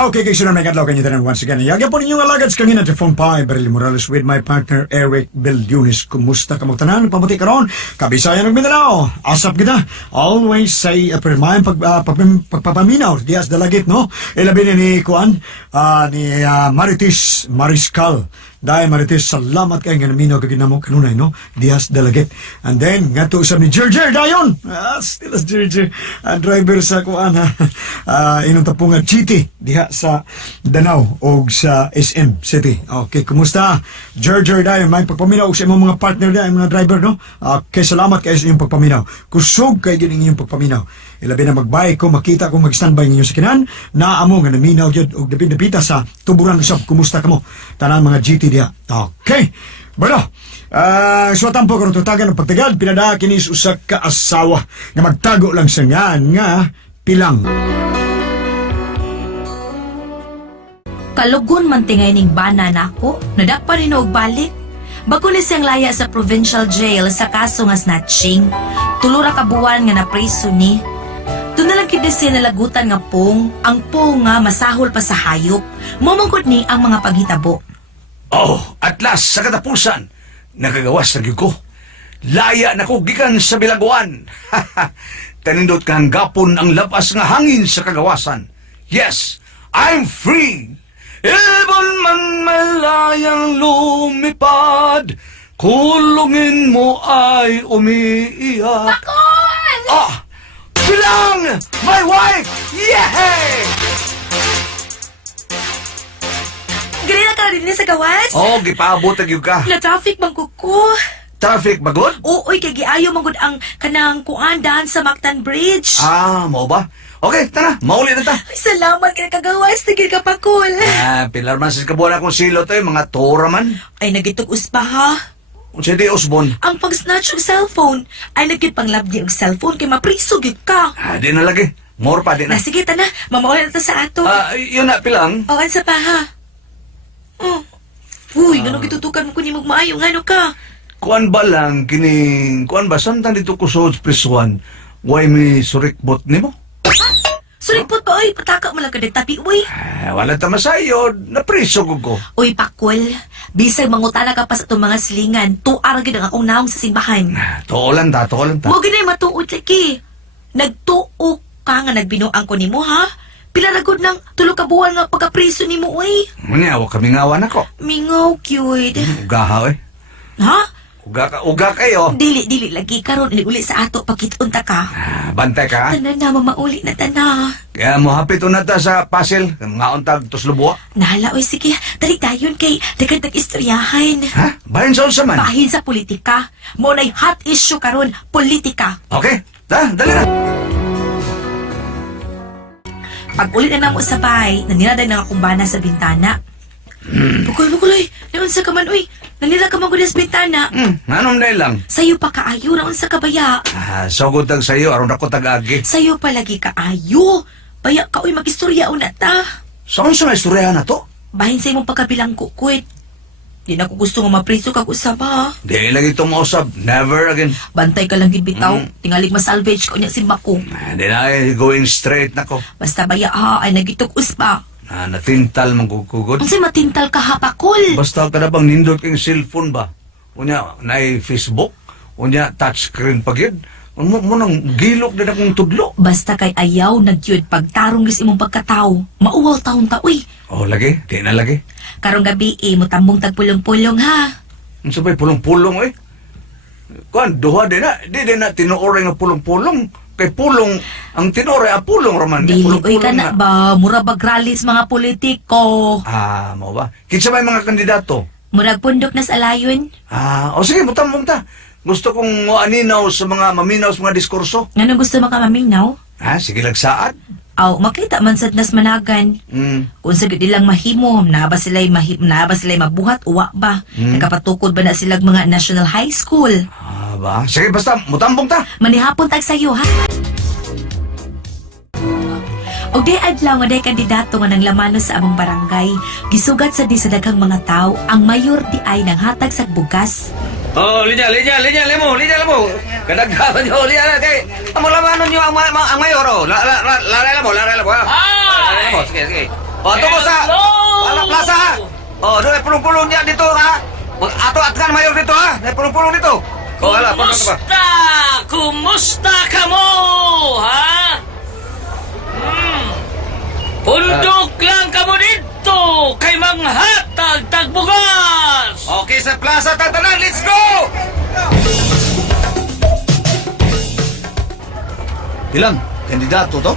Okay, kay sunod may kadlaw kanyo tanan once again. Yagya po ninyong alagad sa kangina sa phone pa, Beryl Morales with my partner Eric Beldunis. Kumusta ka magtanan? Pabuti karon. Kabisaya ng Mindanao. Asap kita. Always say permayan pagpapaminaw. Dias dalagit, no? Ilabi ni Kuan, ni Marites Mariscal. Dahil Marites, salamat kayo nga naminaw kaginamo kanunay, no? Dias dalagit. And then, nga to usap ni Jerjer dayon. Still as Jerjer. Driver sa Kuan, inong tapungan GT. Diha sa Danau o sa SM City. Okay, kumusta? Jerjer dayon. May pagpaminaw sa imong mga partner dayon, mga driver, no? Okay, salamat kayo sa inyong pagpaminaw. Kusog kayo din inyong pagpaminaw. Ilabi na magbay ko, makita ko mag-standby ninyo sa kinan, na amo nga naminaw yun, o napita sa tuburan usap, kumusta ka mo? Tanan mga GT diya. Okay. Bueno, suwatan po karon tutagan ng pagtagad, pinada kinis usak ka asawa, nga magtago lang sa nga pilang. Kalugon man tingay ning bana na ako, nadakpa rin og balik. Bago ni siyang laya sa provincial jail sa kaso nga snatching. Tulura ka buwan nga napreso ni. Doon na lang siya nalagutan nga pong, ang pong nga masahol pa sa hayop. Mumungkot ni ang mga paghitabo. Oh, at last, sa katapusan, nakagawas na gyud ko. Laya na ko gikan sa bilaguan. Tanindot kang gapon ang labas nga hangin sa kagawasan. Yes, I'm free. Ibon man malayang lumipad, kulungin mo ay umiiyak. Bakon! Ah! Bilang! My wife! Yay! Ganina ka rin sa gawas? Oh, gipaabot na gyud ka. Na-traffic bang kuko? Traffic ba good? Uy, kay giayo manggod ang kanang kuandan sa Mactan Bridge. Ah, mo ba? Okay, tara, mauli na ta. Ay, salamat ka kagawas, tigil ka pa, cool. Pilar man sa kabuhan akong silo to, mga tora man. Ay, nagitog-us pa, ha? Kung siya di usbon. Ang pag-snatch og cellphone, ay nagipang-labdi og cellphone, kay mapriso gyud ka. Di na lagi. More pa, di na. Sige, tana, mamawala na ta sa ato. Yun na, pilang. O, ansa pa, ha? Oh. Uy, ganun gitutukan mo kunin magmaayong ano ka? Kuan ba lang, kuan ba, samtang dito ko sa prisuan, why may surikbot ni mo? Suripot pa, oy, pataka mo lang ka tapi, uy. Wala ta masayo, napriso ko. Uy, Pakul, bisag mangutana ka pa sa itong mga silingan, tuar gid ang akong naong sa simbahan. Toolan ta. Huwag na matuod lagi. Nagtuo ka nga nagbinuang ko nimo, ha? Pila na gud ng tulo ka buwan nga pagkapriso nimo, uy. Muna, wag kami ngawan ako. Mingaw, cute. Ugaha, eh. Ha? Uga kayo. Dili lagi karon ni uli sa ato pagkitunta ka. Bantay ka. Tanan na mamauli na tana. Kaya mo hapit na ta sa puzzle, mga untag tuslubuha. Nahala, oy, sige. Dali dayon kay dagan istoryahan. Ha? Bahin sa unsa man. Bahin sa politika. Mo nay hot issue karon, politika. Okay, dali na. Pag ulit na namo sa bahay, naniraday na akong bana sa bintana. Bukol, oy. Naunsa ka man, oy. Nanira ka man gud sa bintana. Anong dahil lang? Sayo pa kaayo, naunsa ka baya. Sugod tag sayo, aron ako tag-agi. Sayo palagi kaayo. Baya ka, oy, mag-istorya una ta. Saan sa istorya na to? Bahin sa imong pagkabilang kukwit. Di na ko gusto nga mapriso kag usaba. Di lagi itong mausap. Never again. Bantay ka lang gid bitaw. Tingalig masalvage ko niya si Mako. Di na going straight na ko. Basta baya ha, ay nagitog usba. Natintal magkukugod. Ang matintal ka ha, Pakul. Basta ka na bang nindot kang cellphone ba? Unya, na Facebook? Unya, touchscreen pag yun? Mo nang gilok din akong tudlo. Basta kay ayaw nagyud pagtarong gis imong pagkatao. Mauwaw taon ta, uy. Oh, lagi? Di na lagi. Karong gabi mo tambong tagpulong-pulong ha. Ang sabay, pulong-pulong eh. Kuan, duha din na. Di din na tinuoray nga pulong-pulong. Kay pulong, ang tinuoray, pulong raman. Dili, uy ka na ba? Mura bagralis mga politiko. Mo ba? Kinsa may mga kandidato? Murag pundok na sa alayon. O sige, butang ta. Gusto kong aninaw sa mga maminaw sa mga diskurso. Ano gusto makaminaw? Sige lang saad. Aw, makita man sad nas managan. Kung sa gid ilang mahimo, naaba sila'y mabuhat, uwa ba? Nakapatukod ba na silang mga national high school? Ba? Sige, basta, mutambong ta. Manihapon tag sayo, ha? Og di adlaw nga day kandidato nga nang lamano sa among barangay, gisugat sa di sa daghang mga tao, ang mayor di ay nang hatag sa bugas. Oh, linya mo. Kadaghaman nyo, linya na kay. Amo lamanon nyo ang mayor, oh. Laray mo. Laray mo, sige. O, ito mo sa... Hello! Wala plaza, ha? O, doon ay pulong-pulong niya dito, ha? Ato at kan mayor dito, ha? May pulong-pulong dito. O, wala, pulong ba? Kumusta? Kumusta ka mo? Ha? Pundok lang ka mo dito kay manghatag tagbugas. Okay, sa plaza, tatanan, let's go! Ilang, kandidato to?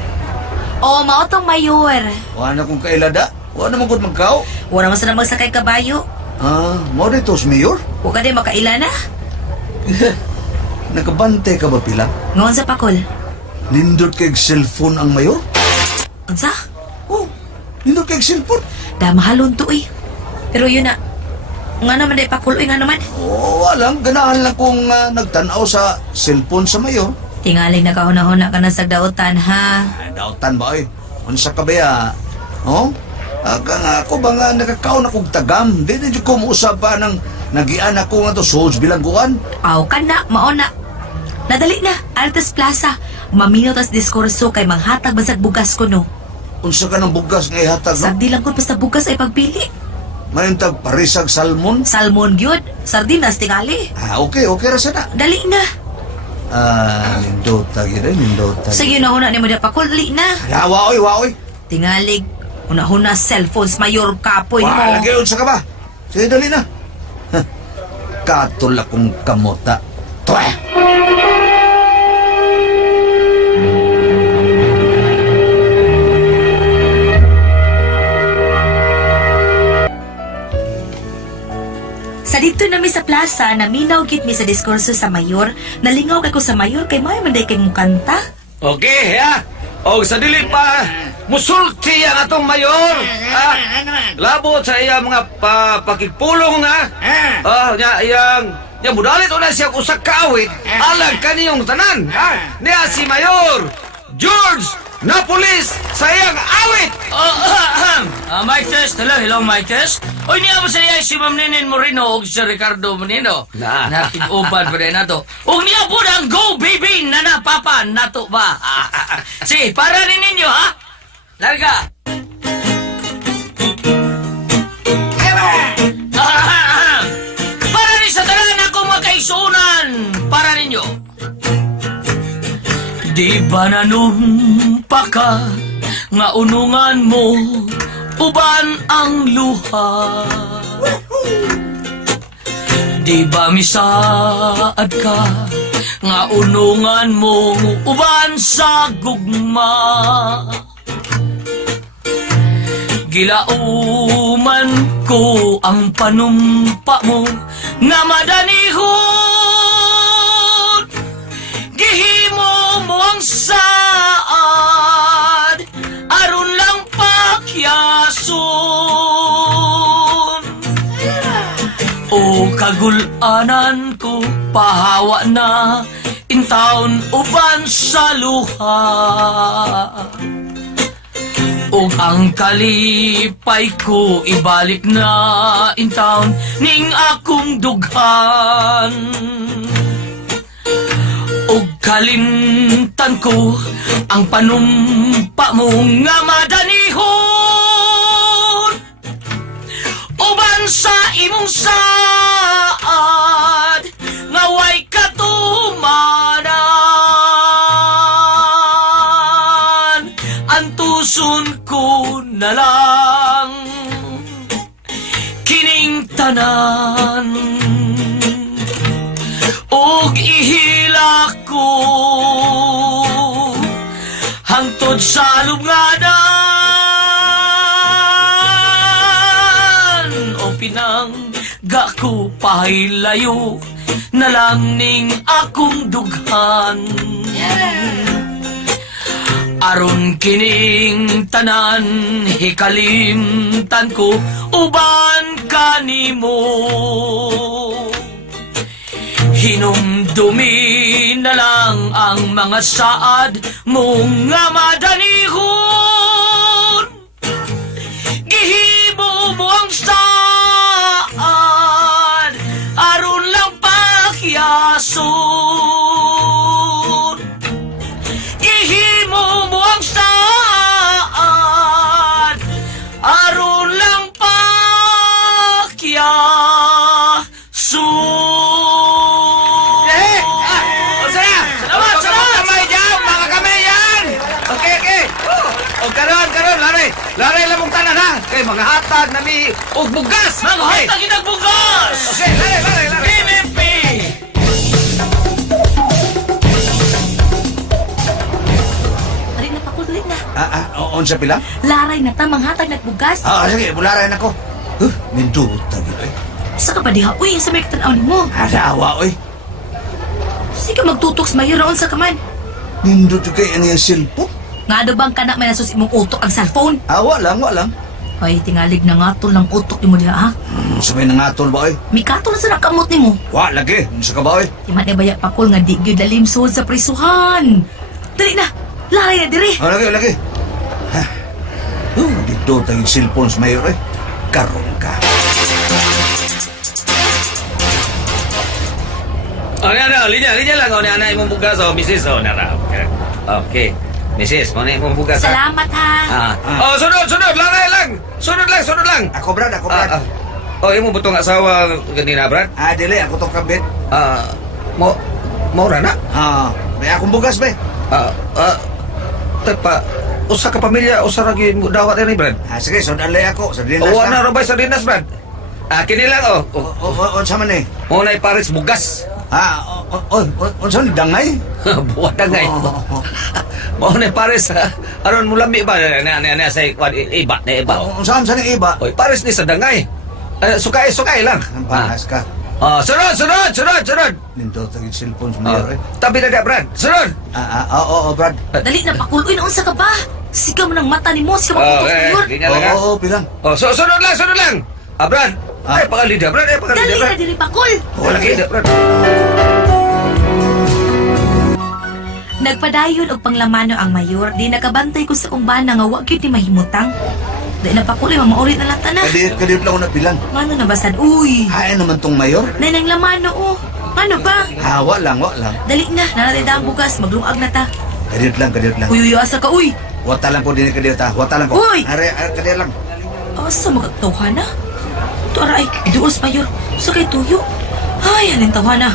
O, mao tong mayor. Wala na kong kailada. Wala naman kong magkao. Wala man sila magsakay kabayo. Ah, mo dito sa mayor? Huwag ka din makaila na. Nakabante ka ba pila? Ngon sa pakol. Nindot kay cellphone ang mayor? Unsa? Oh, nindot kay cellphone? Damahalon to eh. Pero yun na. Nga naman day pakul, nga naman. Oh, walang. Ganahan lang kung nagtanaw sa cellphone sa mayor. Tingaling nakahuna-huna ka na sa dautan, ha? Dautan ba eh? Unsa ka ba ya? Oh? Aga nga ako ba nga nakakaon akong tagam? Di ko mausap pa ng nagian ako nga to Sols bilangguan. Aw ka na, maona. Nadali na, Artes Plaza. Maminaw tas diskurso kay manghatag basag bugas ko, no? Unsa ka ng bugas nga ihatag no? Sagdi lang ko basta bugas ay pagpili. Manintag parisag salmon? Salmon gyud, sardinas tingali. Okay ra sana. Dali na. Nindot tagi rin, nindot tagi. Sige na una ni mo pakul, dali na. Ya, waoy. Tingalig, una-huna cellphones mayor kapoy mo. Lagi unsa ka ba? Sige, dali na. Katol akong kamota. Tuwa! Sa dito na mi sa plaza, naminaw gid mi sa diskurso sa mayor. Nalingaw kay ko sa mayor kay may manday kay mong kanta. Okay, ha? O, sa dili pa, musulti ang atong mayor. Ha? Labot sa iya mga pakipulong na. Nya mudalit o na siya usak kaawit. Alag kaniyong tanan. Ha? Niya si Mayor George Napolis sa iyang awit. Mike Test, hello Mike Test. Oy, niya mo sa iya si Ma'am Ninin Moreno o si Ricardo Moreno. Na. Nakig-uban pa rin nato. O niya po ang go baby na napapa nato ba? Sige, para rin ninyo ha? Larga. Para rin sa tanan ako makaisunan. Para ninyo. Di ba nanumpa ka nga unungan mo uban ang luha? Di ba misaad ka nga unungan mo uban sa gugma? Gilauman ko ang panumpa mo nga madanihon. Gihimo mo ang saad aron lang pakyason. O kagulanan ko pahawa na in town uban sa luha. O ang kalipay ko ibalik na in town ning akong dughan. O kalimtan ko ang panumpa mo nga madanihon. Uban sa imong saad nga way katumanan. Antuson ko na lang kining tanan. Og ihila ko hangtod sa lubnganan. O pinangga ko pahilayo na lang ning akong dughan. Aron kining tanan hikalimtan ko uban kanimo. Hinumdumi na lang ang mga saad mong nga madanihon. Gihimo mo ang saad aron lang pakyason. Gihimo mo ang saad kay mga hatag na mi og bugas. Mga hatag inagbugos! Okay, lari. PMP! Dali na, Pakul, dali na. Unsa pila? Laray na ta, manghatag nagbugas. Sige, bularan ako. Nindot tagi oy. Sa ka ba diha? Uy, sa may katanaw mo. Adawa oy. Sige magtutok sa mayor raon sa kaman. Nindot yung kay ang iyang cellphone. Nga do bang kanak may nasus imong utok ang cellphone? Wa lang. Ay, tingalig na nga tol ng utok ni mo diha, ha? Sabay nangatol ba oy? Mikatol sa nakamot ni mo. Wa lagi. Unsa ka ba oy? Di man baya Pakul nga di gyud lalim suod sa prisuhan. Dali na, laray na diri. Lagi. Dito tayong cellphone sa mayor oy. Karon ka. Linya lang. O, na imong bugas, o, misis, o, nara. Okay. Misis, mo na imong bugas, ha? Salamat ha. Oh, sunod, laray lang. Sunod lang. Ako brad. Oh, imong butong asawa ganina, Brad? Dili ako to kabit. Mo ra na? May akong bugas be. Tepa, usa ka pamilya, usa ra gyud mo dawat ni, Brad. Sige, sundalay ako sa dinas. O, na rabay sa dinas, Brad. Kini lang, Unsa man eh? Mo na Paris bugas. Unsa ni dangay? Buwan na ngay. Mo na Paris, aron mo lami ba na sa iba. Unsa ni iba? Oy, Paris ni sa dangay. Sukay lang. Ang bahas ka. Sunod. Nindot tayong cellphone sa mayor eh. Tabi na Brad. Sunod. Oo, brad. Dali na Pakul, uy naunsa ka ba? Sigaw mo ng mata ni mo, sigaw magtutok sa mayor. Ganyan lang, ha? Oo, pilang. Sunod lang. Brad. Ay, pakalida, Brad. Dali na diri Pakul. Lagi, Brad. Nagpadayon og panglamano ang mayor, di nakabantay ko sa umbana nga wa gyud ni mahimutang. Di na Pakul, mamaulit na lang tanan. Kadip lang ako napilan. Mano na basad? Uy! Ay naman tong mayor. Nay nang lamano oh. Ano ba? Wa lang. Dali na, nanatay ang bugas, maglungag na ta. Kadip lang. Uy, asa ka, uy! Wata lang ko din kadip ta. Wata lang ko. Uy! Kadip lang. Asa magagtawhan na? Ito aray, iduos mayor. Sa kay tuyo. Ay, alin tawhan na.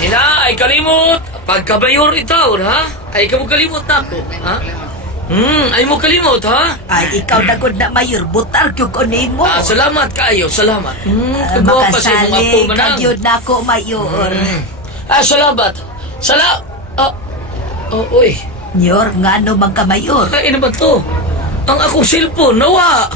Nina, ay kalimot. Pagkabayor itaw, ha? Ay ka mo kalimot na ako, ha? Ay mo kalimot, ha? Ay, ikaw na gud na mayor, butar kyug ko nimo. Salamat kaayo, salamat. Kagawa pa sa mga apo Makasali, manang. kagyod na ako mayor. Salamat. Uy. Mayor, nga no man ka mayor. Ay, ano ba to? Ang akong cellphone, nawa.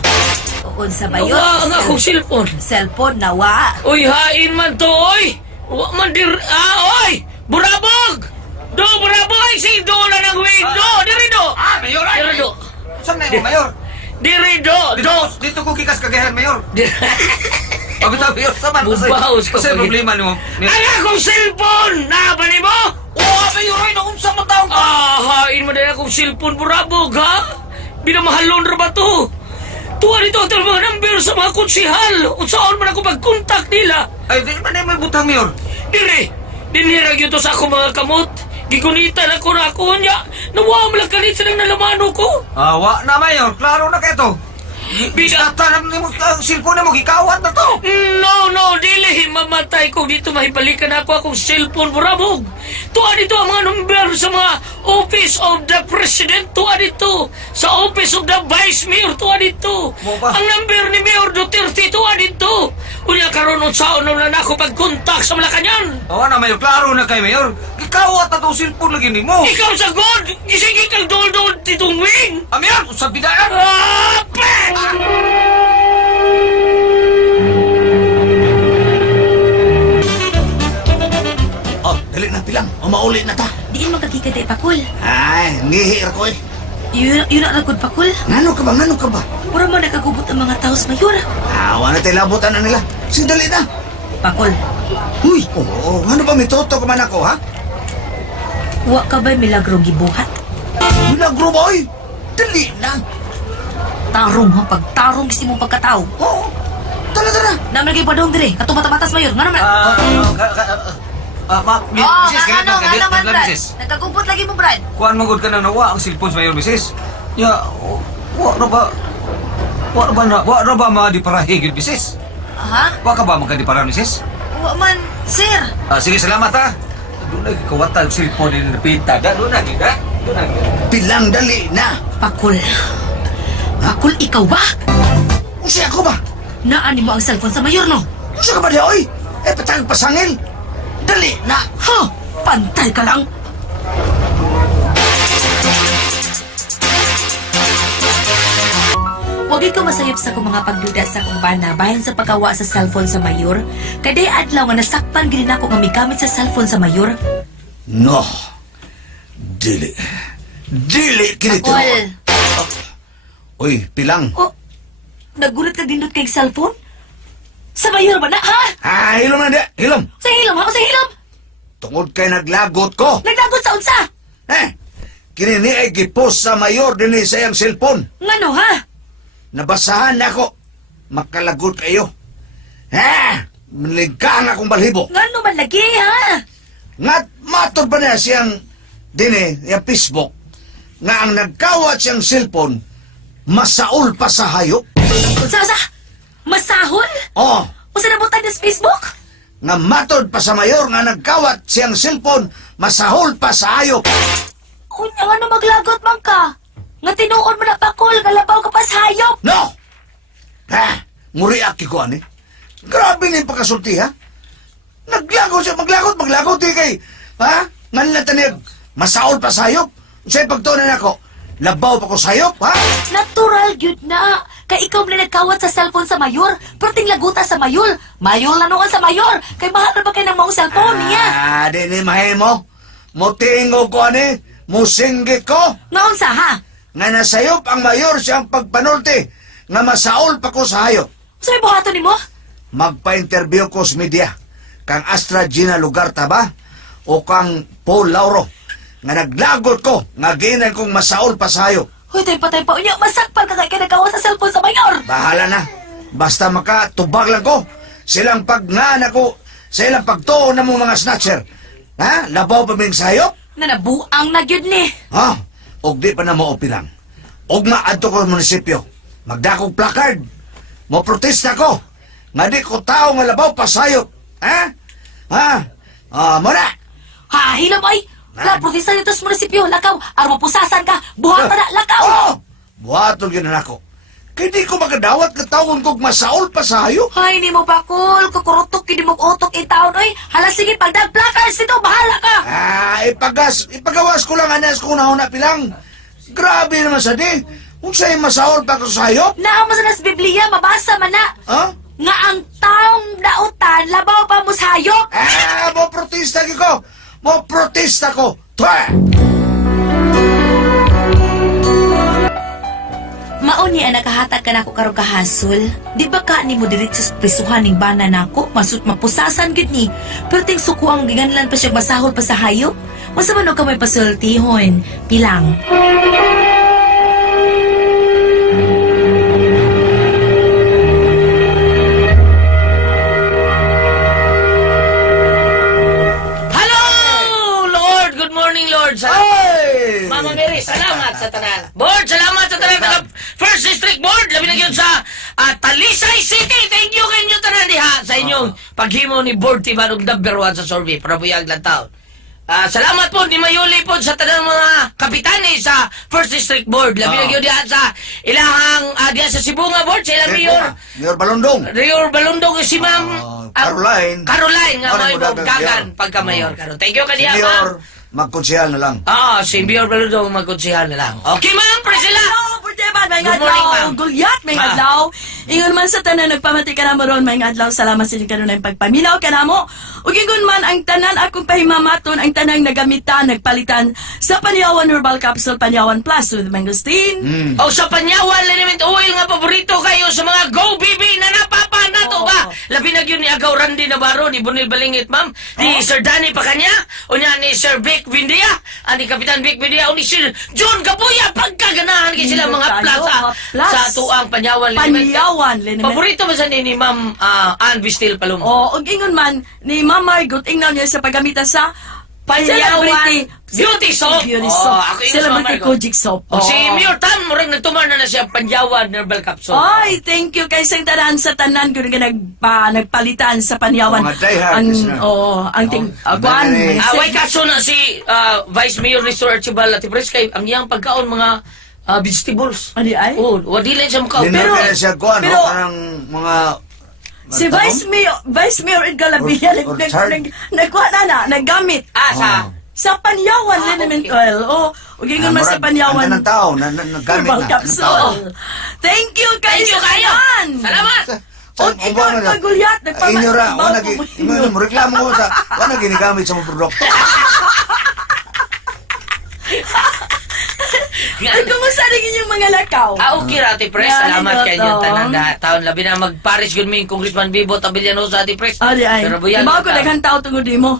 Uon sa mayor. Nawa ang akong cellphone. Cellphone, nawa. Uy, hain man to, oy! Wa man oy! Burabog! Burabog! Si do na ng window! Diri do! Mayor, Diri do! Saan na yung mayor? Diri do! Dito ko kikas kagahan, mayor. Pagkita, mayor, saman. Bubaos ka Kasi pa, problema ni mo. Ang akong cellphone! Naba ni mo? Mayor, ay, naunsa mo taong ka. Hain mo na akong cellphone, burabog, ha? Binamahalon ra ba to? Tuwa dito ang mga number sa mga konsihal. Unsaon man ako pag-contact nila. Ay, di ba na yung may butang, mayor? Dinirag yun to sa ako mga kamot. Gigunitan ako na ako niya. Nawa mo lang kalit silang nalamano ko. Wa na, mayor. Klaro na kayo to. Bisata na mo ang cellphone na mo, gikawat na to. No, dili. Mamatay ko dito. Mahibalikan ako akong cellphone, burabog. Tuwa dito ang mga number sa mga Office of the President. Tuwa dito. Sa Office of the Vice Mayor. Tuwa dito. Mo ba? Ang number ni Mayor Duterte. Tuwa dito. Unya karon unsaon na ako pag-contact sa Malacañang. Na, mayor. Klaro na kayo, mayor. Gikawat na to cellphone lagi ni mo. Ikaw sa God! Gisingin kang dol-dol titong wing! Mayor, usap bidaan. Pek! Dali na pilang. Mauli na ta. Diin magkakikatay Pakul. Ay, ngihir ko eh. Yun na ragod Pakul. Ngano ka ba? Pura mo nagkagubot ang mga tao sa mayor. Wala tayo labutan na nila. Dali na. Pakul, Uy, ano ba may toto ka man ako, ha? wa ka ba'y milagro gibuhat? Milagro ba, oy? Dali na. Tarong ha, pagtarong gisi mong pagkatao. Oo. Tara. Naman lagi padong dire, katumata-batas mayor. Nga naman. Misis, kaya ito, naman, kadit, Brad. misis. Nagkagubot lagi mo, Brad. Kuhaan mo gud ka nang nawa ang cellphone sa mayor, misis. Ya, wa na ba mga di parahi, gud, misis? Ha? Wa ka ba magka di para, misis? Wa man, sir. Sige, salamat, ha. Doon na, kawata ang cellphone din napita. Doon na, gida. Pilang dali na. Pakul. Pakul, ikaw ba? Unsa ako ba? Naani mo ang cellphone sa mayor, no? Unsa ka ba di, oy? Patang pasangil. Dali na. Ha! Pantay ka lang! Huwag ikaw masayop sa kong mga pagduda sa kong bana bahin sa pagkawa sa cellphone sa mayor. Kaday adlaw nga nasakpan gini nako nga migamit sa cellphone sa mayor. No. Dili. Dili kinito. Pakul! Oy, pilang. Oh, nagulat ka dindot kay cellphone? Sa mayor ba na, ha? Hilom na di. Hilom. Sa hilom, ha? O sa hilom? Tungod kay naglagot ko. Nagdagot sa unsa? Kini ni ay gipos sa mayor din sa iyang cellphone. Ngano, ha? Nabasahan na ako. Makalagot kayo. Maligkaan akong balhibo. Ngano man lagi, ha? Nga matod pa na siyang dini, yung Facebook, nga ang nagkawat siyang cellphone, masaol pa sa hayop. Unsa, masahol? Oh, O sa nabutan niya sa Facebook? nga matod pa sa mayor nga nagkawat siyang cellphone, masahol pa sa hayop. Kunya nga no maglagot man ka. Nga tinuon mo na pakul, kalabaw ka pa sa hayop. No! Nguriak ko ani. Grabe nga yung pagkasulti, ha? Naglagot siya, maglagot, di kay, ha? Nga na tanig, masaol pa sa hayop. Sa'yo pagtunan ako, labaw pa ko sa hayop, ha? Natural, gyud na. Kay ikaw na nagkawat sa cellphone sa mayor. Perting laguta sa mayor. Mayor na noon sa mayor. Kay mahal na ba kayo ng mga cellphone niya? Di ni mahimo. Mutingo ko ani, musinggit ko. Ngaon sa, ha? Nga nasayop ang mayor siyang pagpanulti, nga masaol pa ko sa hayop. Sa'yo buhato ni mo? Magpa-interview ko sa media. Kang Astra Gina Lugarta ba? O kang Paul Lauro. Nga naglagot ko, nga ginan kong masaol pa sa hayop. Hoy, patay pa unya. Masakpan ka kay nagkawat sa cellphone sa mayor. Bahala na. Basta makatubag lang ko. Silang pagngan ako, silang pagtuon na mong mga snatcher. Ha? Labaw pa ming sayop? Nanabuang na gyud ni. Ha? Og di pa na maupilang. Og maadto ko sa munisipyo. Magdakong placard. Mo protesta ko. Nga di ko tao nga labaw pa sayop. Ha? Ha? Muna. Ha, hilam ay. La, protesta nito sa munisipyo. Lakaw, aron mapusasan ka. Buhata na, lakaw. Oh! Buhatol yun na ako. Kaya di ko magadawat ka taon kong masaol pa sa hayop. Hay, ni mo pakul. Kukurutok, hindi mo utok itaon, oy. Hala, sige, pagdag placards dito, bahala ka. Ipagawas ko lang anas kung nauna pilang. Grabe naman sa di. Kung sa'yo masaol pa ko sa hayop. Naamo sa nas Biblia, mabasa man na. Ha? Nga ang taong dautan, labaw pa mo sa hayop. Mo protesta ko. Mo protesta ko. Twa! Mauni ang nakahatag ka nako karong kahasol. Di ba ka ni mo diretso sa prisuhan ning bana nako? Masut mapusasan gid ni. Pero ting suko ang giganlan pa siya basahol pa sa hayop. Masa man ka may pasultihon. Pilang. Hello, Lord! Good morning, Lord! Hey! Mama Mary, salamat sa tanan. Board, salamat sa tanan. Taga First District Board, labi na yun sa Talisay City. Thank you kayo tanan diha sa inyong paghimo ni Board Tibanog number 1 sa survey para buyag lang taon. Salamat po ni Mayuli po sa tanang mga kapitani sa First District Board. Labi na yun diha sa ilahang diha sa Sibunga Board, sa ilang mayor. Mayor Balondong. Mayor Balundong si Ma'am Caroline. Caroline nga Ano may yung dagat bugdagan yan? pagka-mayor. Thank you kaniya, ma'am. Mayor, magkonsehal na lang. Si Mayor Balundong magkonsehal na lang. Okay, ma'am, Priscilla. Hello, Porteban, may Good morning, adlaw. ma'am. Gulyat, may Ah. adlaw. Ingon man sa tanan, nagpamati ka na mo ron, may adlaw. Salamat sa inyo kanunay pagpaminaw ka na mo. Ug ingon man ang tanan akong pahimamaton, ang tanang nagamitan, nagpalitan sa Panyawan Herbal Capsule, Panyawan Plus with mangosteen. O sa Panyawan Liniment Oil nga paborito kayo sa mga Go BB na napapanato ba? Labi na yun ni Agaw Randy Navarro, ni Bunil Balingit, ma'am. Ni Sir Danny Pacanya, o niya ni Sir Vic Vindia, ni Kapitan Vic Vindia, o ni Sir John Gapuya. Pagkaganahan kayo sila mga Tayo, plaza mga plus. sa tuang Panyawan Liniment. Panyawan Liniment. Paborito ba sa ni Ma'am Ann Vistil Palum? O, ug ingon man, ni Mama Margot, ingnaw niya sa paggamita sa Panyawan Celebrity Beauty Soap. Beauty Oh, Soap. ako yung Celebrity Margot. Kojic Soap. O si Mayor Tan, murag nagtumar na siya Panyawan Herbal Capsule. Ay, thank you kay sang tanan sa tanan ko nga nagpalitan sa Panyawan. Mga diehard ang listener. ang ting kuan. Dali. Way kaso na si Vice Mayor Nestor Archibald at Pres kay ang iyang pagkaon mga vegetables. Adi ay? Oh, wadi lang siya mukha. Hindi Pero- na siya kuhan, pero- parang mga... Si Vice Mayor Edgar Labilla Or chard. nagkuha na naggamit Sa sa Panyawan liniment oil. Oh, ugin man sa Panyawan. Ang tao, nagamit Herbal na. capsule. Thank you kay Thank you kayo. Salamat. O, ikaw kagulyat, Inyora, wala nagpama... mo reklamo ko sa wala ginagamit sa mga produkto. Ay, kumusta rin inyong mga lakaw? Okay ra, Ate Pres. Yan, Salamat ito, kay inyo to. tanan taon labi na mag-Paris yun mi Congressman Bibo Tabillanosa, Ate Pres. Adi ay. Pero buyag Diba na ako ta. naghantaw tungod di mo?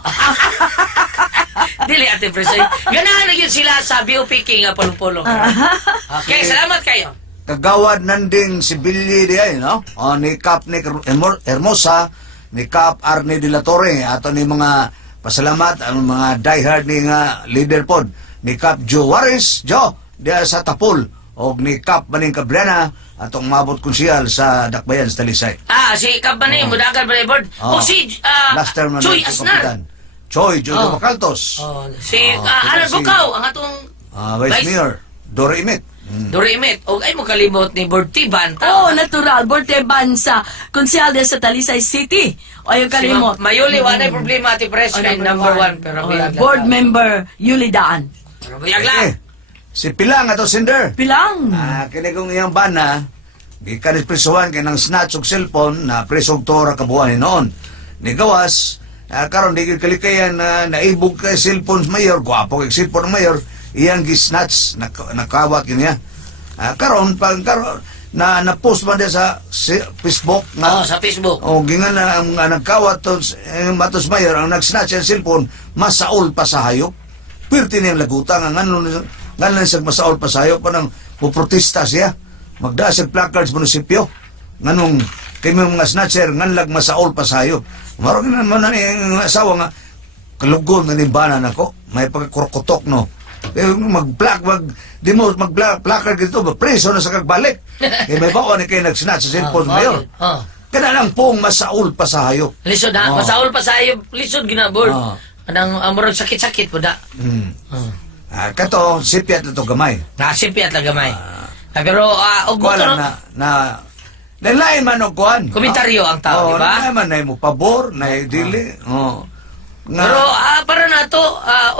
Dili, Ate Pres. Ganahan na yun sila sa BOP King nga pulong-pulong. Okay, salamat kayo. Kagawad nanding si Billy di ay, no? O, ni Cap ni Hermosa, ni Cap Arne de la Torre, ato ni mga pasalamat ang mga diehard ni nga leader pod, ni Cap Joe Juarez, Joe, diya sa Tapul, o ni Cap Maning Cabrera, atong mabot konsyal sa Dakbayan sa Talisay. Si Kabanay, Mudagan Board. O si Last term na Choy natin, Asnar. Kapitan. Choy, Joe Oh. Macaltos. Si Ah, Alan si- Bukaw, ang atong Vice Mayor, Dora Imit. Dorimit. O ay mo kalimot ni Board Tiban. Oo, natural. Borteban sa konsyalde sa Talisay City. O ayaw kalimot. Mayuli, wala problema, Ate Pres. O, Kay number 1. Pero buyag lang. Board member Yuli Daan. Pero buyag lang. Eh, si Pilang ato Cinder. Pilang. Kini kong iyang bana, di ka nispresuhan kay nang snatch og cellphone na presog tora kabuhanin noon. Ni gawas, karon di gyud kalikayan na naibog kay cellphone sa mayor, gwapo kay cellphone ng mayor, iyang gisnatch, nakawat yun niya. Karon, na post man din sa Facebook nga, Sa Facebook. o gingan na ang nagkawat to, matos mayor, ang nagsnatch ang cellphone, masaol pa sa hayop. Pirti niyang lagutan, nga nganon siya masaol pa sa hayop, panang puprotesta siya. Magdasag placards munisipyo. Nganong, kay mga snatcher, nganlag masaol pa sa hayop. Marami naman na yung asawa nga, kalugon na nimbanan ako, may pagkurokotok, no? Mag-placard dito, preso na sa kagbalik. May bako ni kayo nagsnatch sa cellphone mayor. Kada lang pong masaol pa sa hayop. Lisod ha. Oh. Masaol pa sa iyo. Lisod ginabord. Oh. Anang amurag sakit-sakit po da. Kato, sipiat na to gamay. Nasipi at lagamay. Pero, og Kuha buto lang na nalain man o kuhan. komentaryo ang tao, di ba? Nalain man na mo pabor, na dili. Oh. Nga, Pero para na to,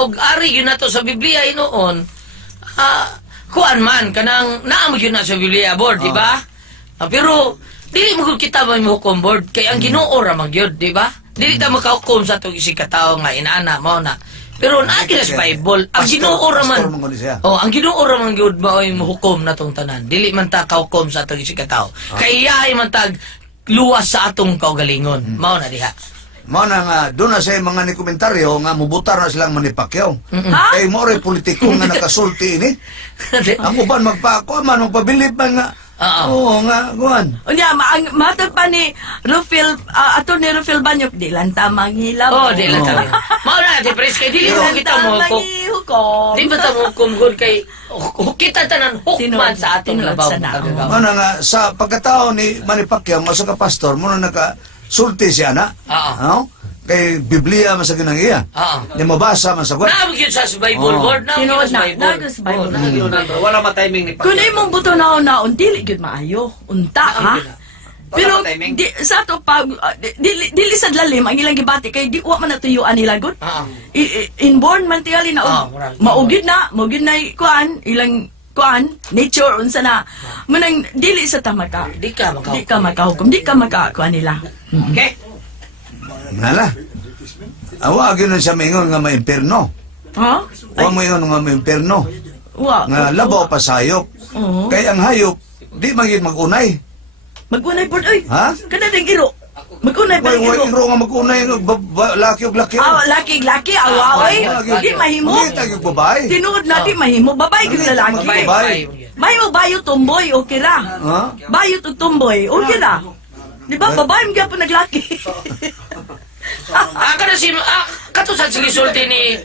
og ari yun na to sa Biblia inoon, kuan man, kanang naamo yun na sa Biblia board, di ba? Pero, dili mo kung kita may hukom board, kaya ang ginoo ramang yun, di ba? Dili ta makahukom sa itong isikataw nga inana, mo na. Pero naakila sa Bible, ang Pastor- ginoo raman, pastor man kundi siya. ang ginoo raman yun, mao'y muhukom na tong tanan. Dili man ta kahukom sa itong isikataw. Kaya ay man tag luwas sa atong kaugalingon. Mao na diha. Mao na nga, doon na sa mga ni komentaryo nga mubutar na silang manipakyaw. Ha? Kay mo rin politiko nga nakasulti ini. Ang uban magpako man, magpabilib man nga. Oo nga, guwan. Unya, matag pa ni Rufil, ato ni Rufil Banyok, di lang tamang hilaw. Oh, di lang tayo. Mao na, Ate Pres, kay dili mo kita mo ko. hukom. Di ba ta mo kumgod kay kita tanan hukman Tinud- sa atong tinud labaw sa ng naong. kagagawa. Mao na nga, sa pagkatao ni Manny Pacquiao, masa ka pastor, mo na nakasulti siya na. Oo. No? Kay Biblia man sa ginang iya. Oo. Ni mabasa man sa gwan. Naabot sa Bible Oh. board, naabot Tinuod sa na, Bible. naabot sa Bible. Wala ma-timing ni Kung imong buto naon, dili gyud maayo. Unta, ha? Pero di, sa to pag dili sad lalim ang ilang gibati kay di wa man natuyuan nila gud. Inborn man tingali na maugid na kuan ilang kuan nature unsa na. Munang dili sa tamaka. Di ka makaw. Di ka makahukom, di ka makakuan nila. Okay? Nala. Awa, agin na siya maingon nga maimperno. Ha? Huwag mo ingon nga maimperno. Wa. Nga labaw pa sa hayop. Oo. Kay ang hayop, di magiging mag-unay. Magunay pod oy. Ha? Kada ding iro. Magunay pa Way ding iro. iro nga mag-unay, laki o laki. Laki, awa oy. Di mahimo. Hindi tayo babae. Tinuod na di mahimo. Babae gyud lalaki. Babae. Mahimo bayo tomboy okay ra. Ha? Bayo to tomboy okay ra. Di ba babae mo gyapon naglaki. Kada si kato sa sige sulti ni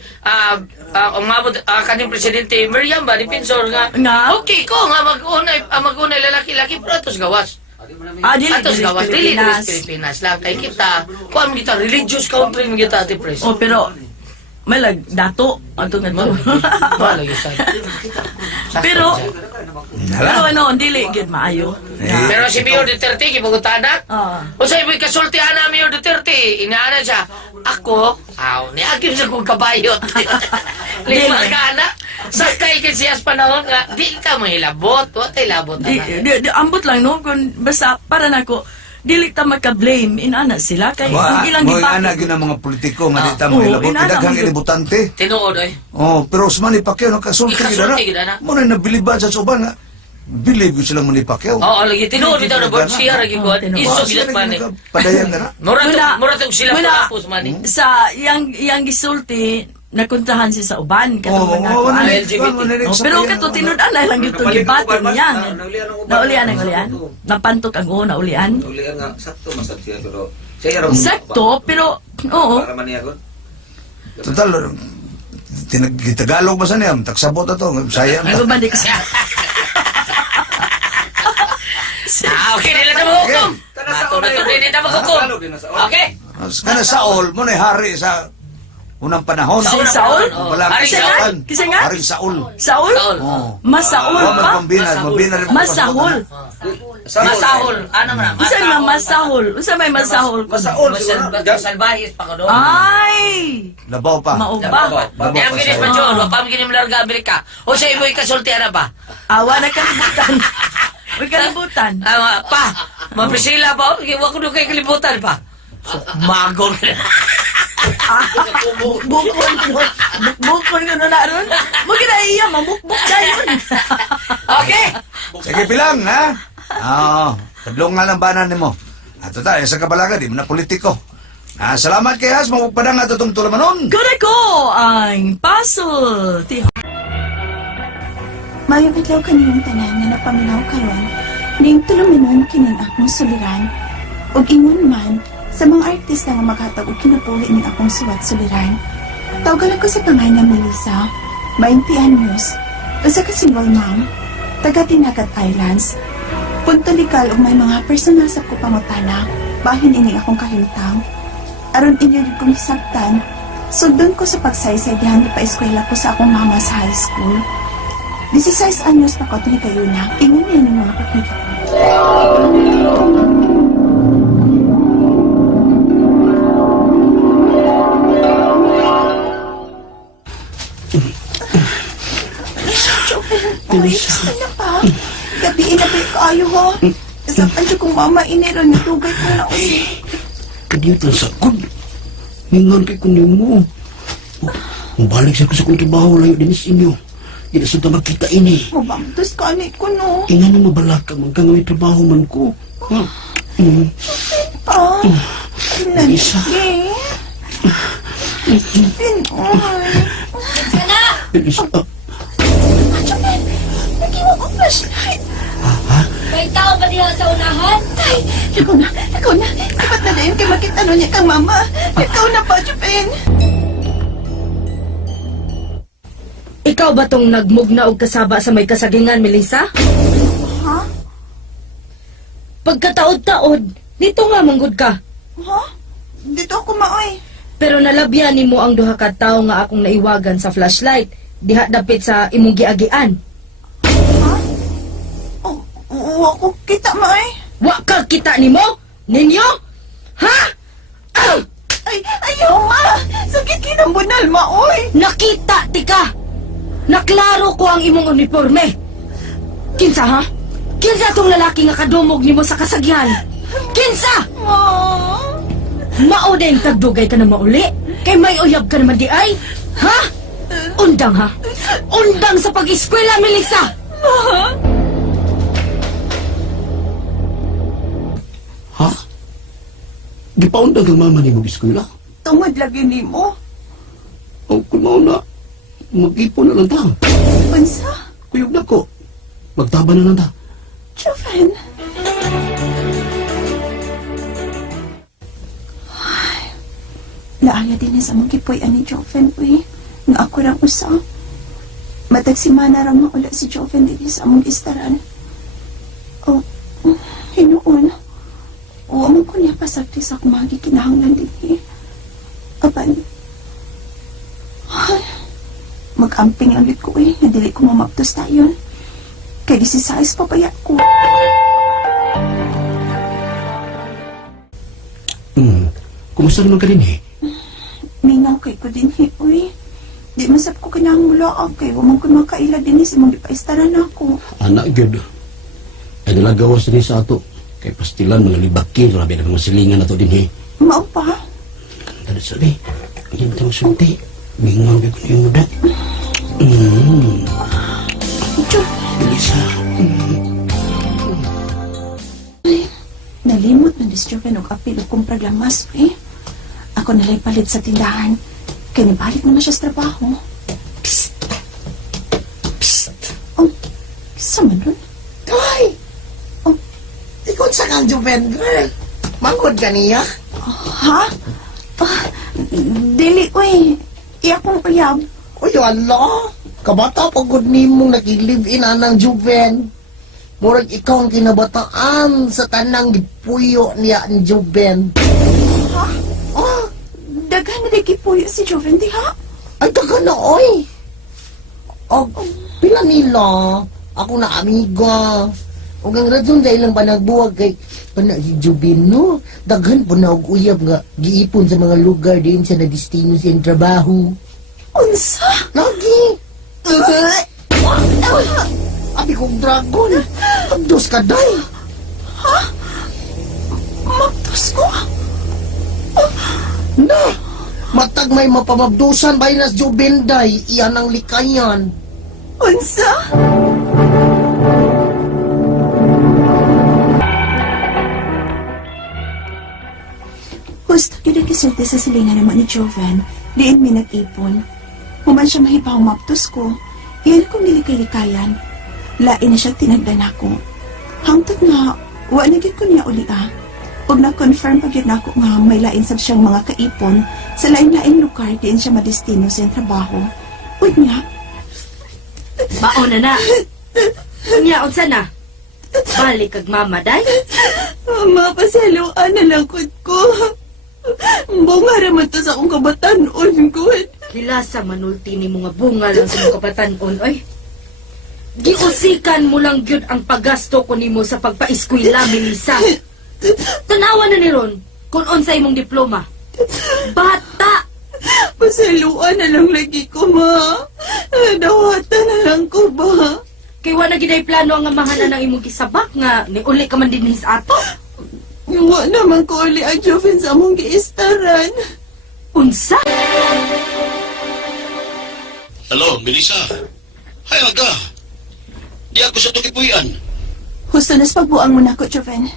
umabot kaning presidente Miriam ba, defensor nga. Nga? Okay ko nga mag-unay lalaki-laki pero atos gawas. Dili Atos dili gawas, dili Pilipinas. Pilipinas lang. Kay kita, kuha mo kita, religious country mo kita, ati pres. Oh, pero may dato ato nga to. Wala yung side. Pero Hala. ano, dili gid maayo. Pero si Mayor Duterte, kipagutana, o sa ibig kasultihan na Mayor Duterte, inaana siya, ako, niagim sa kong kabayot. Lima ka na, sakay ka siyas panahon nga, di ka mo hilabot, what ay labot na Di ambot lang no kun basta para nako dili ta magka-blame inana sila kay ang ilang Mga gibati. anak yun ang mga politiko, nga di Oo, ta mga ilabot, inana kadaghang man yun. ilibutante. Tinuod ay. Oh, pero sa Manny Pacquiao, nakasulti Ikasulti gid gid na. na. Mo na nabiliban sa suban nga. Believe ko sila Manny Pacquiao. Oo, lagi tinuod bitaw na board siya, lagi ko, tinuod. iso gilat man eh. Padayan na na. Mura to sila Muna, tapos man eh. sa yang gisulti nakuntahan siya sa uban katong mga kuan. Pero kato tinud-an ay lang gyud gibati niya. Naulian ang ulian. Napantok ang naulian. Ulian nga, sakto masad siya, pero siya yarong... Sakto pero oo. Para man niya ko. Total, Tagalog ba sa niya? Taksabot na to. Sayang. Ay balik sa Okay, nila na mahukom. Mato na to din na mahukom. Okay. Kana Saul, mo na hari sa unang panahon. Si Saul? Wala Hari kasi Saul? Saul. Kasi nga? Hari Saul. Saul? Saul. Oh. Mas Saul Wa pa? mabina rin. Mas Saul. Masahol. Ano man? Usa may masahol? Usa may masahol? Salbahis pa ko doon. Ay! Labaw pa. Mauba. Kaya ang ginis pa dyan, wapam ginis larga Amerika. O sa ibo ikasulti na ba? Awa na kalibutan. Uy, kalibutan. Pa, maprisila pa. Iwa ko doon kay kalibutan pa. So, magol na. Bukbukon ko. Bukbukon ko na ron. Mo kinaiya, mamukbuk dayon. Okay. Sige pilang, ha? Oo. Kadlong nga lang banan ni mo. Ato ta, sa kabalaga, di mo na politiko. Salamat kay Has, mapagpadang nga itong tulamanon. Kuna ko ang puzzle. Mayong adlaw kaniyong tanan nga napaminaw karon, ning tuluminon kinin akong suliran. Og ingon man, sa mga artista nga maghatag og kinabuhi ning akong suwat-suliran. Tawgan ako sa pangalan nga Melissa, 20 anyos, usa ka single mom, taga Tinagat Islands. Punto legal og may mga personal sa ko pangutana, bahin ini akong kahimtang. Aron inyo gid kong hisabtan, sugdon ko sa pagsaysay dihan pa eskwela ko sa akong mama sa high school. 16 anyos pa ko ito ni Kayuna. Ingon yan ang mga kapita ko. Melissa. Ano pa? Gabiin na ba yung kaayo ho? Sapan siya kong mama iniron na tugay ko na uli. Kadiyot lang sakod. Mingan kay kundi mo. Balik sa ko sa kong trabaho layo din sa inyo. Hindi sa magkita ini. Mabangtos ka ni ko no. Ingan mo balaka magkangawin trabaho man ko. Ha? Pa. Melissa. Pinoy. Melissa. Nagiwa ko flashlight. May tao ba diha sa unahan? Ay, ikaw na. Dapat na dayon kay makita no niya kang mama. Ikaw na pa, Chupin. Ikaw ba tong nagmugna og kasaba sa may kasagingan, Melissa? Ha? Pagkataod-taod, dito nga manggod ka. Ha? Dito ako maoy. Pero nalabyan nimo ang duha ka tawo nga akong naiwagan sa flashlight, diha dapit sa imong giagian. Oo, ako kita maoy. Wa ka kita nimo? Ninyo? Ha? Aw! Ay, ayaw ma! Sakit kinambunal, maoy! Nakita tika. Naklaro ko ang imong uniforme. Kinsa ha? Kinsa tong lalaki nga kadumog nimo sa kasagyan? Kinsa? Ma! Mao din tagdugay ka na mauli? Kay may uyab ka naman di ay? Ha? Undang ha? Undang sa pag-eskwela, Melissa! Ha? Di pa undag ang mama ni mo biskwela? Tungod lagi ni mo. O kung mauna, mag-ipon na lang ta. Bansa? Kuyog na ko. Magtaba na lang ta. Chupin. Naaya din sa mong kipoy ani Joven, uy. Nga ako lang usa. Matag si Mana ra maula si Joven dili sa among istaran. O, hinuon. O, amang ko niya pasakti sa akong mga gikinahanglan din. Apan, ay, mag-amping lang ko nga dili ko mamaptos tayon. Kaya 16 pa payat ko. Kumusta naman ka din eh? Mingaw kay ko din uy. Di masap ko kinahang mulaag kay wamang ko makaila din si mong ipaistaran ako. Anak gyud. Ay nalagawas din sa ato. Kay pastilan mga libaki, grabe na mga silingan na to din eh. Mao pa? Tadi sabi, hindi mo sunti. Mingaw gyud ko yung muda. Diyo, Melissa. nalimot na disjoven og apil og kong programa's eh. Ako nalay palit sa tindahan. Kaya nibalik naman siya sa trabaho. Psst! Oh, sama nun? Toy! Oh. Ikot sa kang Juven, girl. Mangkod ka niya? Ha? Dili, uy. Iya kong uyab. Uy, ala. Kabata pa good ni mong nag-live-in anang Juven. Murag ikaw ang kinabataan sa tanang gipuyo niya ang Juven. Ha? Ah, Daghan na di kipuyo si Joven, di ha? ay taga na, oy. O, pila nila. Ako na amiga. O ang radyon dahil lang ba nagbuwag kay pana si Juven, no? Daghan po na og uyab nga giipon sa mga lugar din sa nadistino siyang trabaho. Unsa? Lagi! Abi kong dragon! Abdos ka, day! Magtos ko? Na! Matag may mapamabdusan ba nas Jubenday, iyan ang likayan. Unsa? Gusto kita kisulti sa silingan naman ni Joven. Diin mi nag-ipon. Human siya mahibaw maptos ko. Iyan kong nilikay-likayan. Lain na siya tinagdan ako. Hangtod nga, wa na gid ko niya uli ah. Ug na-confirm pag yun ako nga may lain sab siyang mga kaipon sa lain-lain lugar diin siya madestino sa iyang trabaho. Ug nga, Baon na na. Unya, unsa na? Balik kag mama, day? mapasaluan na lang ko. Bunga raman to sa akong kabatanon ko. Kilasa manulti ni mga bunga lang sa mga kapatanon, oy. Giusikan mo lang gyud ang paggasto ko nimo sa pagpa-eskwela, Melissa. Tanawa na ni Ron kung unsay imong diploma. Bata! Pasaluan na lang lagi ko, ma. Dawata na lang ko ba? Kay wala giday plano ang amahanan ng imong gisabak nga niuli ka man din sa ato. Wa naman ko uli ang Joven sa among giistaran. Unsa? Hello, Melissa. Hay, aga. Di ako sa tukipuyan. Gusto nas pagbuang mo na ko, Joven.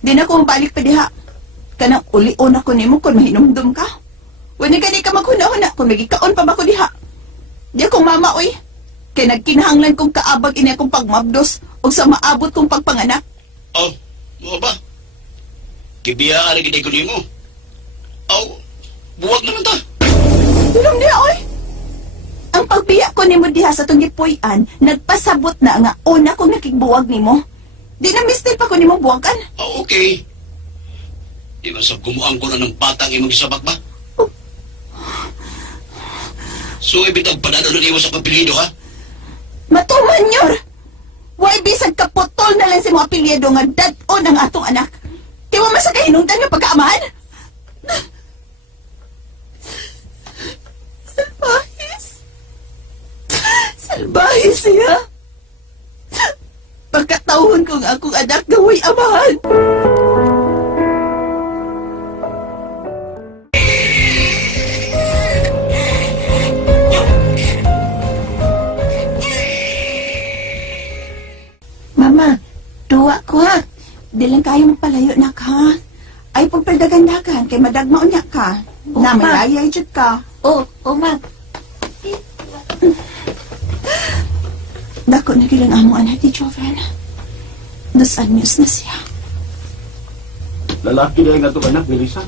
Di na ko balik pa diha. Kanang uli-on ako nimo kung mahinumdum ka. Wala ka di ka maghuna-huna kung magikaon pa ba ko diha. Di akong mama, oy. Kaya nagkinahanglan kong kaabag ini akong pagmabdos o sa maabot kong pagpanganak. Oh, mo ba? Kibiyaan ang ginay ko nimo. Oh, buwag naman ta. Tulong niya, oy. Ang pagbiya ko nimo diha sa tong gipuy-an, nagpasabot na nga una kong nakigbuwag nimo. Di na mistil pa ko nimo buwagan. Oh, okay. Di ba sa gumuang ko na ng batang imong gisabak ba? So, ibitag panalo na niyo sa kapilido, ha? Matuman yor! Why bisag kaputol na lang si mga apelyido nga dad-on ang atong anak. Tiwa masagay hinungdan yung pagkaamahan? Salbahis. Salbahis siya. Pagkatawon ko nga akong anak gaway amahan. Mama, duwa ko ha. Di lang kayo magpalayo na ka. Ay pagpaldagan-dagan kay madagmaon niya ka. Na mayayay jud ka. Ma. Dako na gilang amo anak ni Joven. 2 anyos na siya. Lalaki na yung anak, Melissa.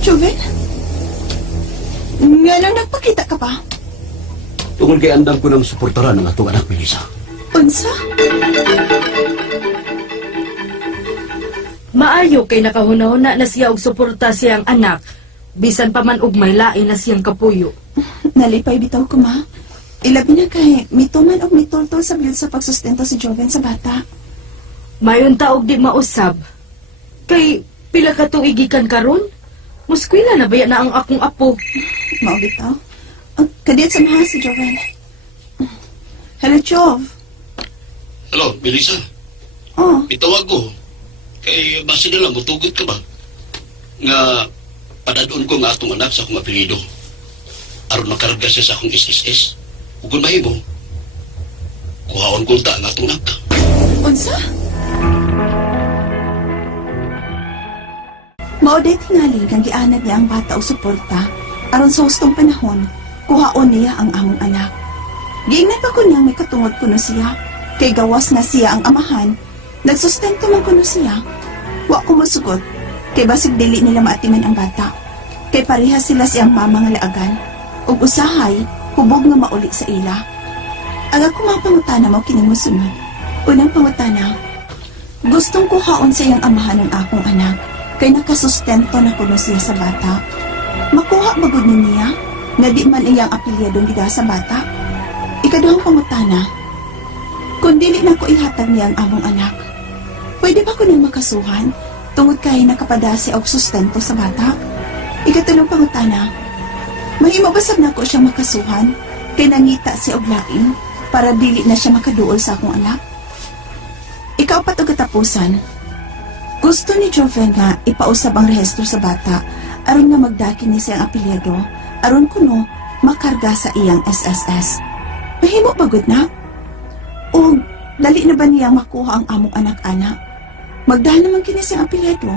Joven? Nga nang nagpakita ka pa? Tungod kay andam ko ng suportaran ng atong anak, Melissa. Unsa? Maayo kay nakahuna-huna na siya og suporta siyang anak. Bisan pa man og may lain na siyang kapuyo. Nalipay bitaw ko, ma. Ilabi na kay mituman og mitultol sa bilid sa pagsustento si Joven sa bata. Mayon taog di mausab. Kay pila ka tuig gikan karon? Muskwila na baya na ang akong apo. Mao bitaw. Kadiyat sa maha si Joven. Hello, Jov. Hello, Melissa. Oh, Itawag ko. Kay base na lang, mutugot ka ba? Nga, padadoon ko nga atong anak sa akong apelido. Aron makarga siya sa akong SSS. Ug kung mahimo, kuhaon ko ta nga atong anak. unsa? Mao day tingali kang gianad niya ang bata o suporta aron sa hustong panahon kuhaon niya ang among anak. Giingnan pa ko niyang may katungod kuno siya kay gawas na siya ang amahan nagsustento man kuno siya. Wa ko masugot kay basig dili nila maatiman ang bata kay parehas sila siyang mama nga laagan ug usahay hubog nga mauli sa ila. Ang ako mga pangutana mo kining mosunod. Unang pangutana, gustong kuhaon sa iyang amahan ng akong anak kay nakasustento na kuno siya sa bata. Makuha bagod ni niya na di man iyang apelyadong gida sa bata. Ikaduhang pangutana, kung dili na ko ihatag niya ang among anak, pwede ba ko niyang makasuhan tungod kay nakapadasi og sustento sa bata? Ikatulong pangutana, mahimo ba sab nako siya makasuhan kay nangita siya og lain para dili na siya makaduol sa akong anak? Ikaw pa to katapusan. Gusto ni Joven nga ipausab ang rehistro sa bata aron nga magdaki ni siyang apelyado aron kuno makarga sa iyang SSS. Mahimo pagod na? O dali na ba niya makuha ang among anak-anak? Magdahal naman kini siyang apelyado.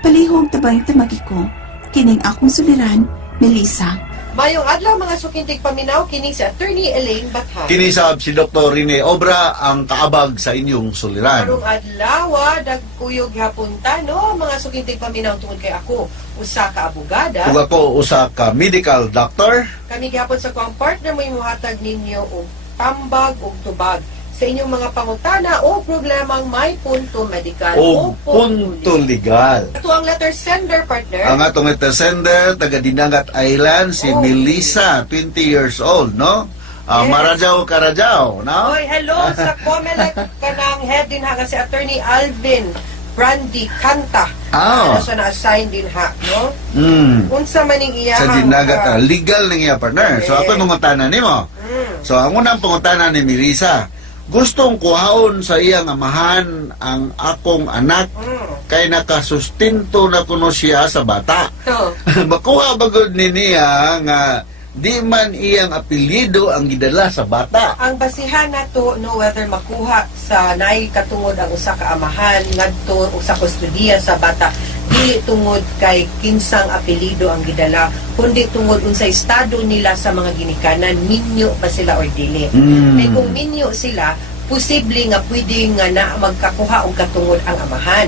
Palihog tabang tamagi ko kining akong suliran, Melissa. Mayong adlaw mga sukintig paminaw kini si Attorney Elaine Bathan. Kinisab si Dr. Rene Obra ang kaabag sa inyong suliran. Karong adlaw dagkuyog hapunta no mga sukintig paminaw tungod kay ako usa ka abogada. Kung ako usa ka medical doctor, Kami gihapon sa kuang partner mo imuhatag ninyo og tambag ug tubag sa inyong mga pangutana o problemang may punto medikal o punto legal. Ito ang letter sender partner. Ang atong letter sender, taga Dinangat Island, si Oh. Melissa, 20 years old, no? Yes. Marajaw Karajaw, no? Oy, hello sa COMELEC kanang head din ha nga si Attorney Alvin Brandy Canta. Ah. Ano siya na-assign din ha, no? Mm. Unsa man ning iya Sa Dinagat, legal ng iya partner. So Yes. ako mangutana nimo. Mm. So ang unang pangutana ni Melissa, gustong kuhaon sa iyang amahan ang akong anak kay nakasustinto na kuno siya sa bata. So, Makuha bagod ni niya nga di man iyang apelyido ang gidala sa bata. ang basihan nato no whether makuha sa naay katungod ang usa ka amahan ngadto o sa kustodiya sa bata dili tungod kay kinsang apelyido ang gidala kundi tungod unsay estado nila sa mga ginikanan minyo ba sila or dili. Kay kung minyo sila posible nga pwede nga na magkakuha og katungod ang amahan.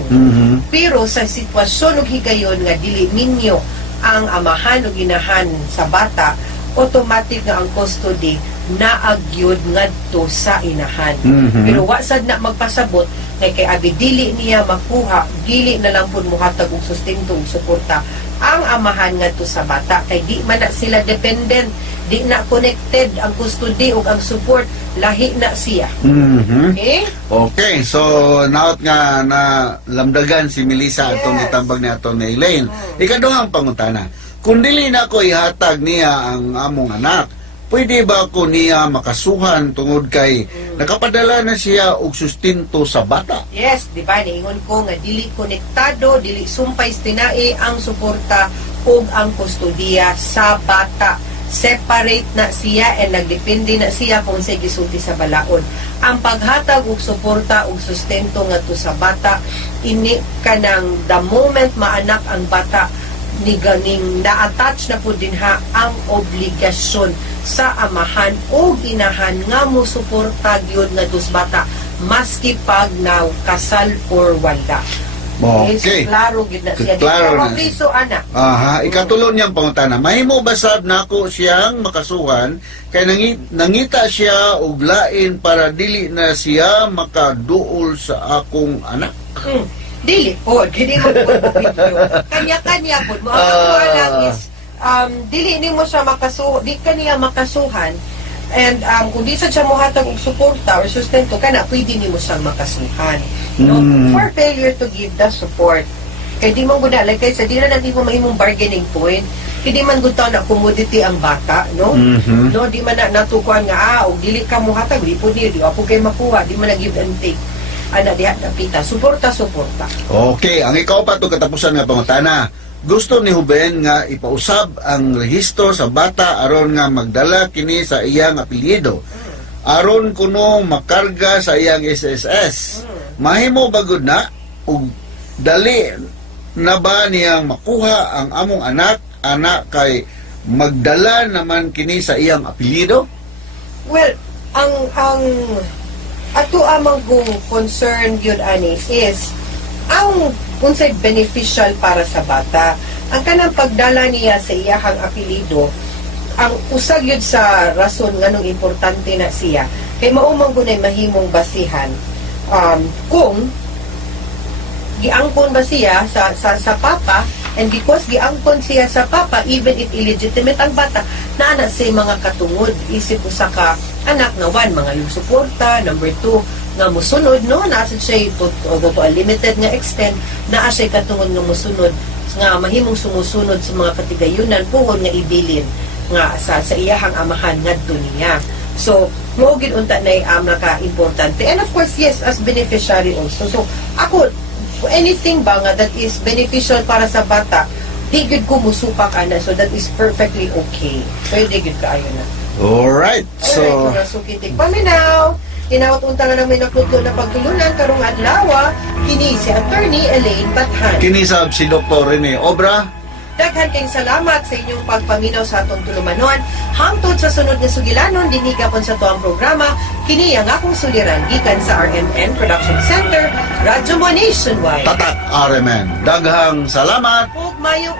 Pero sa sitwasyon ug higayon nga dili minyo ang amahan ug inahan sa bata, automatic nga ang custody naagyod ngadto sa inahan. Pero wa sad na magpasabot kay abi dili niya makuha, dili na lang pud mohatag og sustento ug suporta ang amahan ngadto sa bata kay di man na sila dependent, di na connected ang custody ug ang support, lahi na siya. Okay? Okay, so naot nga na lamdagan si Melissa atong Yes. itambag ni ato ni Elaine. Ikaduhang pangutana, kung dili na ko ihatag niya ang among anak, pwede ba ko niya makasuhan tungod kay nakapadala na siya og sustento sa bata? Yes, di ba? Niingon ko nga dili konektado, dili sumpay tinae ang suporta ug ang kustodiya sa bata. Separate na siya and nagdepende na siya kung sa gisulti sa balaod. Ang paghatag og suporta ug sustento ngadto sa bata, ini kanang the moment maanak ang bata ni ganing na-attach na po din ha ang obligasyon sa amahan o inahan nga mo suporta gyud nga dos bata maski pag na kasal or wala. Okay. Klaro gid na siya. Klaro na. Priso ana. Aha, ikatulon niyang pangutana. Mahimo basab nako siyang makasuhan kay nangita siya og lain para dili na siya makaduol sa akong anak. Dili po, dili mo po video. Kanya-kanya po. Mo ang lang is dili ni mo siya di kaniya makasuhan. And kung di siya mohatag og suporta or sustento kana pwede nimo siyang makasuhan. No? For failure to give the support. Kay di man gud like kay sa di na natin ko mahimong bargaining point. Kay di man gud na commodity ang bata, no? No, di man na natukuan nga og dili ka mohatag di pud di apo kay makuha, di man na give and take. Ana diha napita, suporta. Okay, ang ikaw pa to katapusan nga pangutana. Gusto ni Ruben nga ipausab ang rehistro sa bata aron nga magdala kini sa iyang apelyido. Aron kuno makarga sa iyang SSS. Mahimo bagod na ug dali na ba niyang makuha ang among anak kay magdala naman kini sa iyang apelyido? Well, ang ato amang kung concern yun ani is ang unsay beneficial para sa bata. Ang kanang pagdala niya sa iyahang apelido, ang usag yun sa rason nganong importante na siya kay maumang gunay mahimong basihan kung giangkon ba siya sa papa, and because giangkon siya sa papa even if illegitimate ang bata na anak sa mga katungod isip usa ka anak na one mga yung suporta, number 2 nga musunod, no? Nasa siya to a limited nga extent na siya katungod nga musunod nga mahimong sumusunod sa mga katigayunan puhon nga ibilin nga sa iyahang amahan ngadto niya. So mo gid unta nay ka importante, and of course yes as beneficiary also. So ako anything ba nga that is beneficial para sa bata di gid ko musupak ana, so that is perfectly okay. Pwede gid kaayo na. Alright, so sukitig paminaw. Inawat unta nga namin nakutlo na pagtulunan karong adlaw kini si Attorney Elaine Bathan. kinisab si Dr. Rene Obra. Daghan kayong salamat sa inyong pagpaminaw sa atong tulumanon. Hangtod sa sunod nga sugilanon dinhi gapon sa tuang programa kini ang akong suliran gikan sa RMN Production Center, Radyo Mo Nationwide. Tatak RMN. Daghang salamat. Ug mayong